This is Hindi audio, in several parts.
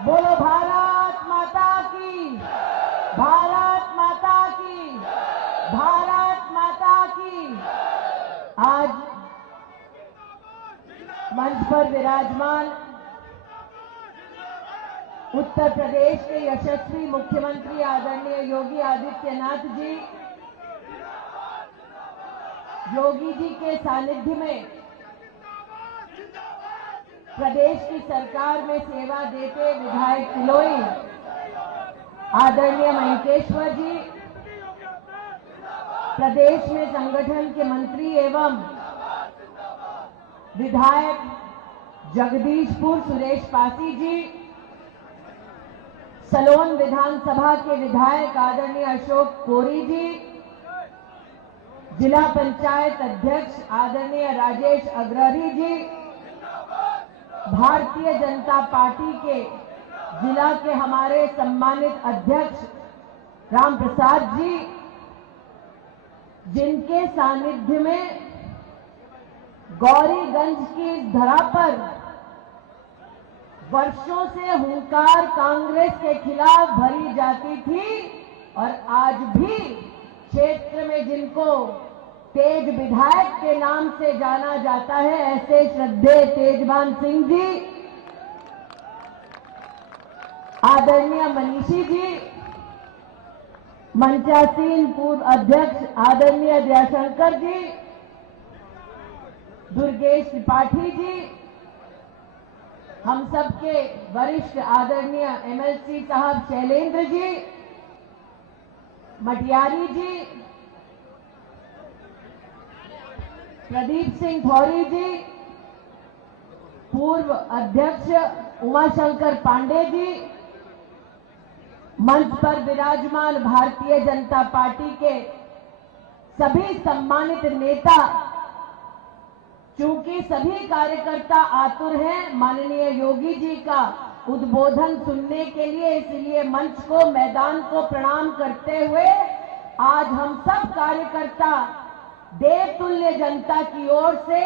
बोलो भारत माता की, भारत माता की, भारत माता की। आज मंच पर विराजमान उत्तर प्रदेश के यशस्वी मुख्यमंत्री आदरणीय योगी आदित्यनाथ जी, योगी जी के सानिध्य में प्रदेश की सरकार में सेवा देते विधायक तिलोई आदरणीय महेकेश्वर जी, प्रदेश में संगठन के मंत्री एवं विधायक जगदीशपुर सुरेश पासी जी, सलोन विधानसभा के विधायक आदरणीय अशोक कोरी जी, जिला पंचायत अध्यक्ष आदरणीय राजेश अग्रही जी, भारतीय जनता पार्टी के जिला के हमारे सम्मानित अध्यक्ष राम प्रसाद जी, जिनके सानिध्य में गौरीगंज की इस धरा पर वर्षों से हुंकार कांग्रेस के खिलाफ भरी जाती थी और आज भी क्षेत्र में जिनको तेज विधायक के नाम से जाना जाता है, ऐसे श्रद्धेय तेजवान सिंह जी, आदरणीय मनीषी जी, मंचासीन पूर्व अध्यक्ष आदरणीय दयाशंकर जी, दुर्गेश त्रिपाठी जी, हम सबके वरिष्ठ आदरणीय एमएलसी साहब शैलेंद्र जी, मटियारी जी, प्रदीप सिंह थौरी जी, पूर्व अध्यक्ष उमाशंकर पांडे जी, मंच पर विराजमान भारतीय जनता पार्टी के सभी सम्मानित नेता, चूंकि सभी कार्यकर्ता आतुर हैं माननीय योगी जी का उद्बोधन सुनने के लिए, इसलिए मंच को, मैदान को प्रणाम करते हुए आज हम सब कार्यकर्ता देवतुल्य जनता की ओर से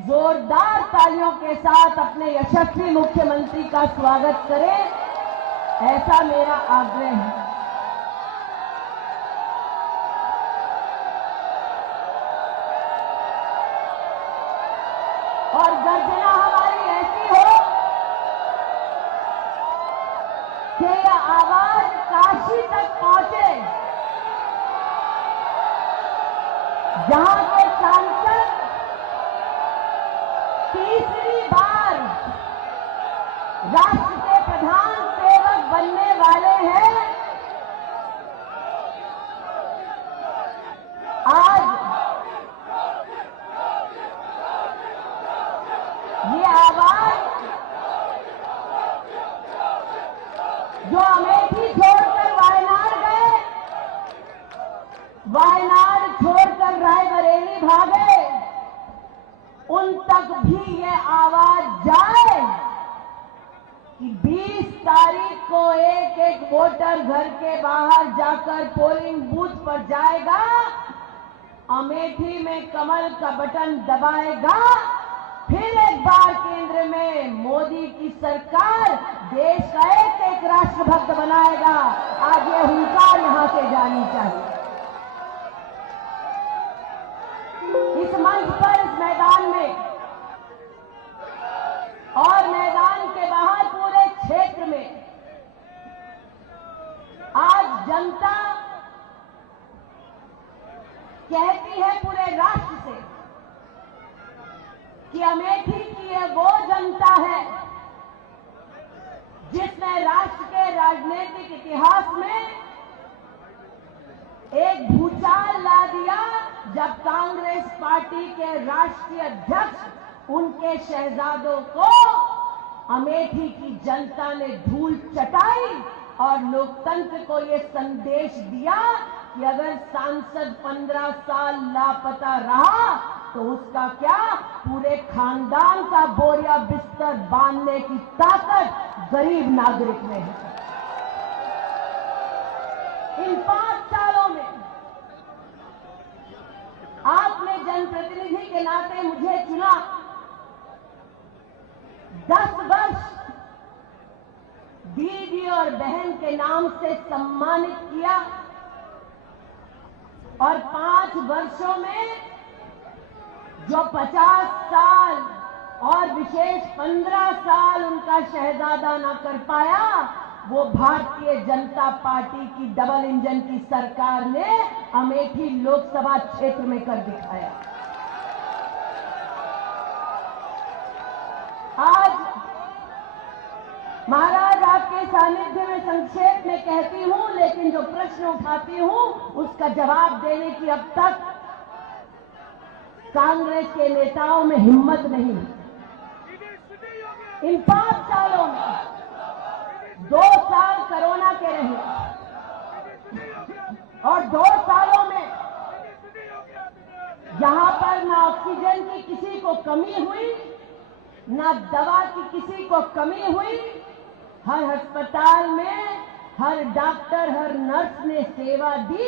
जोरदार तालियों के साथ अपने यशस्वी मुख्यमंत्री का स्वागत करें, ऐसा मेरा आग्रह है। और गर्जना हमारी ऐसी हो कि यह आवाज काशी तक पहुंचे, जहां के सांसद तीसरी बार राष्ट्र के प्रधान सेवक बनने वाले हैं। आज ये आवाज जो अमेठी छोड़कर वायनाड गए, वायनाड छोड़कर रायबरेली भागे, उन तक भी ये आवाज जाए कि 20 तारीख को एक एक वोटर घर के बाहर जाकर पोलिंग बूथ पर जाएगा, अमेठी में कमल का बटन दबाएगा, फिर एक बार केंद्र में मोदी की सरकार देश का एक एक राष्ट्रभक्त बनाएगा। आज ये हुंकार यहां से जानी चाहिए। इस मंच पर, इस मैदान में और मैदान के बाहर पूरे क्षेत्र में आज जनता कहती है पूरे राष्ट्र से कि अमेठी की ये वो जनता है जिसने राष्ट्र के राजनीतिक इतिहास में एक भूचाल ला दिया, जब कांग्रेस पार्टी के राष्ट्रीय अध्यक्ष उनके शहजादों को अमेठी की जनता ने धूल चटाई और लोकतंत्र को ये संदेश दिया कि अगर सांसद 15 साल लापता रहा तो उसका क्या, पूरे खानदान का बोरिया बिस्तर बांधने की ताकत गरीब नागरिक में है। इन 5 सालों में आपने जनप्रतिनिधि के नाते मुझे चुना, 10 वर्ष बहन के नाम से सम्मानित किया और 5 वर्षों में जो 50 साल और विशेष 15 साल उनका शहजादा ना कर पाया, वो भारतीय जनता पार्टी की डबल इंजन की सरकार ने अमेठी लोकसभा क्षेत्र में कर दिखाया। आज महाराज आपके सानिध्य में संक्षेप में कहती हूं, लेकिन जो प्रश्न उठाती हूं उसका जवाब देने की अब तक कांग्रेस के नेताओं में हिम्मत नहीं। इन 5 सालों में 2 साल कोरोना के रहे और 2 सालों में यहां पर ना ऑक्सीजन की किसी को कमी हुई, ना दवा की किसी को कमी हुई। हर अस्पताल में हर डॉक्टर, हर नर्स ने सेवा दी।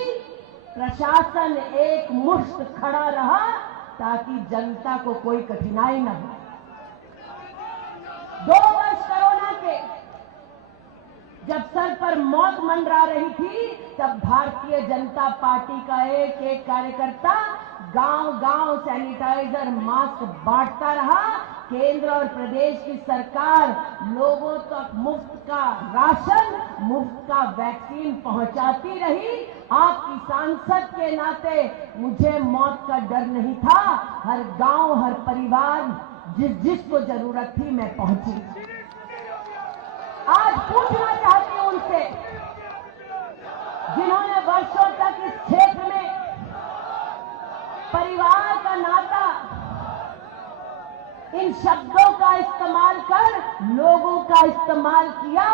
प्रशासन एक मुश्त खड़ा रहा ताकि जनता को कोई कठिनाई न हो। 2 वर्ष कोरोना के जब सर पर मौत मंडरा रही थी, तब भारतीय जनता पार्टी का एक एक कार्यकर्ता गांव-गांव सैनिटाइजर, मास्क बांटता रहा। केंद्र और प्रदेश की सरकार लोगों तक मुफ्त का राशन, मुफ्त का वैक्सीन पहुंचाती रही। आपकी सांसद के नाते मुझे मौत का डर नहीं था। हर गांव, हर परिवार, जिसको जरूरत थी, मैं पहुंची। आज पूछना चाहती हूं उनसे, जिन्होंने वर्षों तक इस क्षेत्र में परिवार का नाता, इन शब्दों का इस्तेमाल कर लोगों का इस्तेमाल किया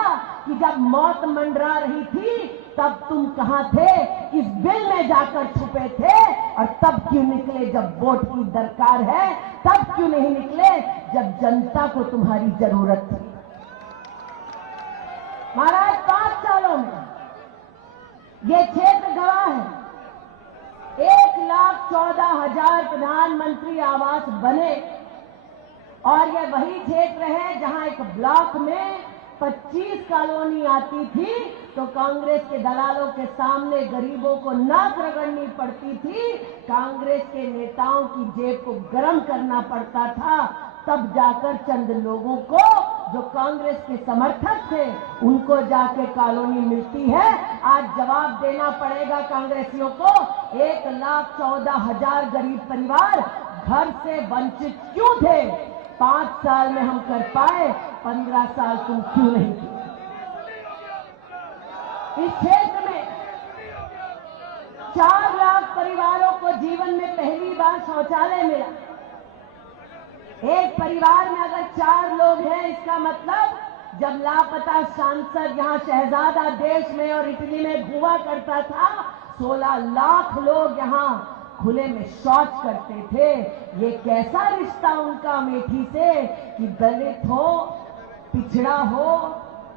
कि जब मौत मंडरा रही थी तब तुम कहां थे, इस बिल में जाकर छुपे थे, और तब क्यों निकले जब वोट की दरकार है, तब क्यों नहीं निकले जब जनता को तुम्हारी जरूरत थी। महाराज 5 सालों में ये क्षेत्र गवाह है। 1,14,000 प्रधानमंत्री आवास बने और ये वही क्षेत्र है जहां एक ब्लॉक में 25 कॉलोनी आती थी तो कांग्रेस के दलालों के सामने गरीबों को नाक रगड़नी पड़ती थी। कांग्रेस के नेताओं की जेब को गर्म करना पड़ता था, तब जाकर चंद लोगों को जो कांग्रेस के समर्थक थे उनको जाके कॉलोनी मिलती है। आज जवाब देना पड़ेगा कांग्रेसियों को। 1,14,000 गरीब परिवार घर से वंचित क्यों थे? 5 साल में हम कर पाए, 15 साल तुम क्यों नहीं थे? इस क्षेत्र में 4 लाख परिवारों को जीवन में पहली बार शौचालय मिला। एक परिवार में अगर 4 लोग हैं, इसका मतलब जब लापता सांसद यहां शहजादा देश में और इटली में घुमा करता था, 16 लाख लोग यहां खुले में शौच करते थे। ये कैसा रिश्ता उनका अमेठी से कि दलित हो, पिछड़ा हो,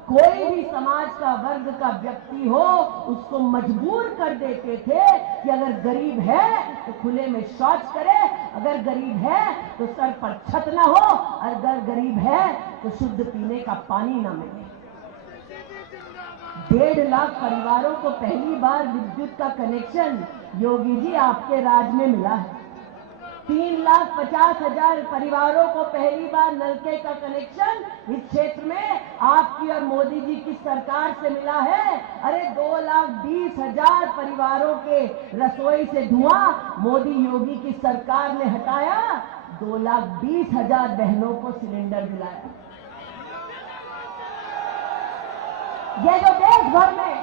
कोई भी समाज का वर्ग का व्यक्ति हो, उसको मजबूर कर देते थे कि अगर गरीब है तो खुले में शौच करे, अगर गरीब है तो सर पर छत ना हो, और अगर गरीब है तो शुद्ध पीने का पानी ना मिले। 1.5 लाख परिवारों को पहली बार विद्युत का कनेक्शन योगी जी आपके राज में मिला है। 3,50,000 परिवारों को पहली बार नलके का कनेक्शन इस क्षेत्र में आपकी और मोदी जी की सरकार से मिला है। अरे 2,20,000 परिवारों के रसोई से धुआं मोदी योगी की सरकार ने हटाया। 2,20,000 बहनों को सिलेंडर दिलाया। ये जो देश भर में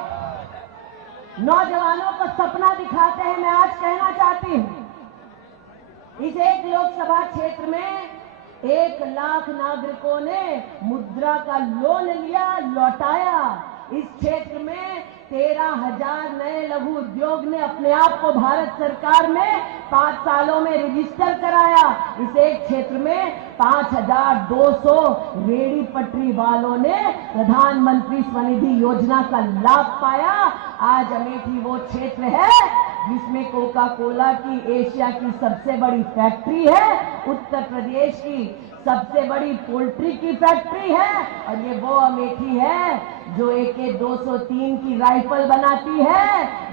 नौजवानों को सपना दिखाते हैं, मैं आज कहना चाहती हूं, इस एक लोकसभा क्षेत्र में 1 लाख नागरिकों ने मुद्रा का लोन लिया, लौटाया। इस क्षेत्र में 13,000 नए लघु उद्योग ने अपने आप को भारत सरकार में 5 सालों में रजिस्टर कराया। इस एक क्षेत्र में 5,200 रेडी पटरी वालों ने प्रधानमंत्री स्वनिधि योजना का लाभ पाया। आज अमेठी वो क्षेत्र है जिसमें कोका कोला की एशिया की सबसे बड़ी फैक्ट्री है, उत्तर प्रदेश की सबसे बड़ी पोल्ट्री की फैक्ट्री है, और ये वो अमेठी है जो AK 203 की राइफल बनाती है,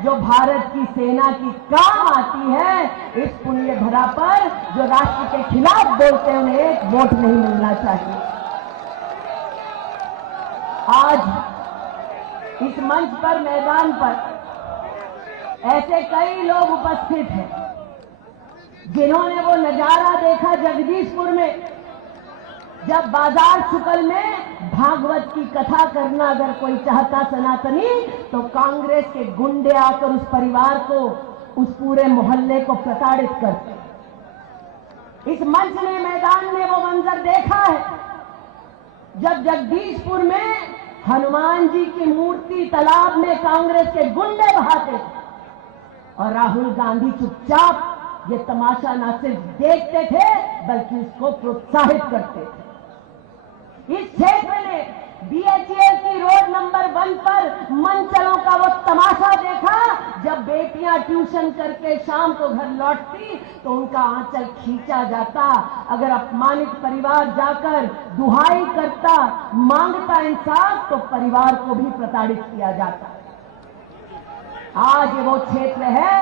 जो भारत की सेना की काम आती है। इस पुण्य धरा पर जो राष्ट्र के खिलाफ बोलते हैं उन्हें एक वोट नहीं मिलना चाहिए। आज इस मंच पर, मैदान पर ऐसे कई लोग उपस्थित हैं जिन्होंने वो नजारा देखा जगदीशपुर में, जब बाजार शुक्ल में भागवत की कथा करना अगर कोई चाहता सनातनी, तो कांग्रेस के गुंडे आकर उस परिवार को, उस पूरे मोहल्ले को प्रताड़ित करते। इस मंच ने, मैदान ने वो मंजर देखा है जब जगदीशपुर में हनुमान जी की मूर्ति तालाब में कांग्रेस के गुंडे बहाते थे और राहुल गांधी चुपचाप ये तमाशा न सिर्फ देखते थे बल्कि इसको प्रोत्साहित करते थे। इस क्षेत्र ने BHEL की रोड नंबर 1 पर मंचलों का वो तमाशा देखा जब बेटियां ट्यूशन करके शाम को घर लौटती तो उनका आंचल खींचा जाता। अगर अपमानित परिवार जाकर दुहाई करता, मांगता इंसाफ, तो परिवार को भी प्रताड़ित किया जाता। आज वो क्षेत्र है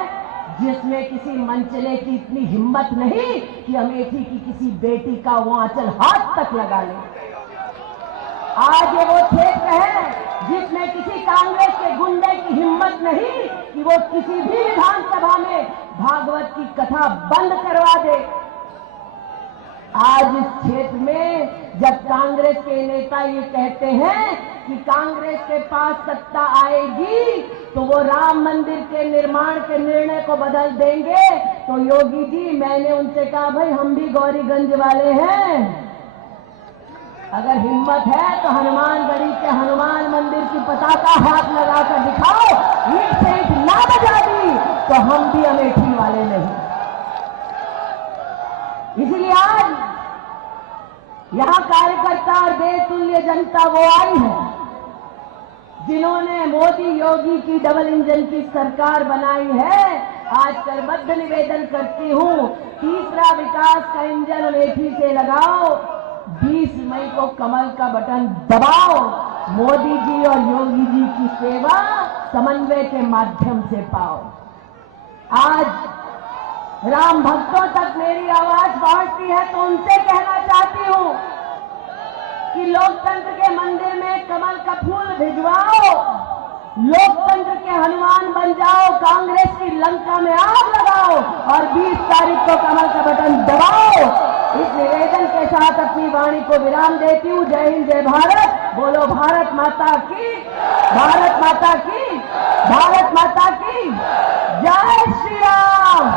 जिसमें किसी मंचले की इतनी हिम्मत नहीं कि अमेठी की किसी बेटी का वो आंचल हाथ तक लगा ले। आज ये वो क्षेत्र है जिसमें किसी कांग्रेस के गुंडे की हिम्मत नहीं कि वो किसी भी विधानसभा में भागवत की कथा बंद करवा दे। आज इस क्षेत्र में जब कांग्रेस के नेता ये कहते हैं कि कांग्रेस के पास सत्ता आएगी तो वो राम मंदिर के निर्माण के निर्णय को बदल देंगे, तो योगी जी, मैंने उनसे कहा भाई हम भी गौरीगंज वाले हैं, अगर हिम्मत है तो हनुमानगढ़ी के हनुमान मंदिर की पताका हाथ लगाकर दिखाओ, ईंट से ईंट ना बजा दी तो हम भी अमेठी वाले नहीं। इसलिए आज यहां कार्यकर्ता और देशतुल्य जनता वो आई है जिन्होंने मोदी योगी की डबल इंजन की सरकार बनाई है। आज करबद्ध निवेदन करती हूं, तीसरा विकास का इंजन अमेठी से लगाओ, 20 मई को कमल का बटन दबाओ, मोदी जी और योगी जी की सेवा समन्वय के माध्यम से पाओ। आज राम भक्तों तक मेरी आवाज पहुंचती है तो उनसे कहना चाहती हूं कि लोकतंत्र के मंदिर में कमल का फूल भिजवाओ, लोकतंत्र के हनुमान बन जाओ, कांग्रेस की लंका में आग लगाओ और 20 तारीख को कमल का बटन दबाओ। इस निवेदन के साथ अपनी वाणी को विराम देती हूँ। जय हिंद, जय भारत। बोलो भारत माता की, भारत माता की, भारत माता की जय। श्री राम।